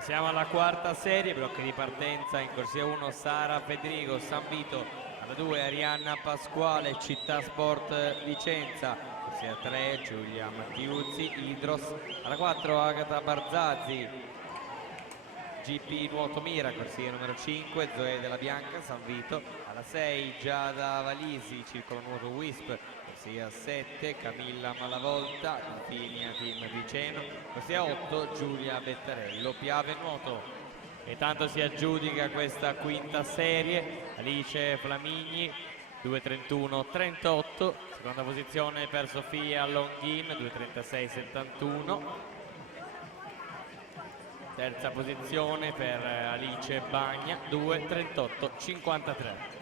Siamo alla quarta serie, blocchi di partenza in corsia 1 Sara Federico San Vito, alla 2 Arianna Pasquale Città Sport Vicenza, corsia 3 Giulia Mattiuzzi Idros, alla 4 Agata Barzazzi GP Nuoto Mira, corsia numero 5 Zoe della Bianca San Vito, alla 6 Giada Valisi Circolo Nuoto Wisp, corsia 7 Camilla Malavolta Alpinia Team Viceno, corsia 8 Giulia Bettarello Piave Nuoto. E tanto si aggiudica questa quinta serie Alice Flamigni 2:31.38, seconda posizione per Sofia Longhin 2:36.71, terza posizione per Alice Bagna 2:38.53.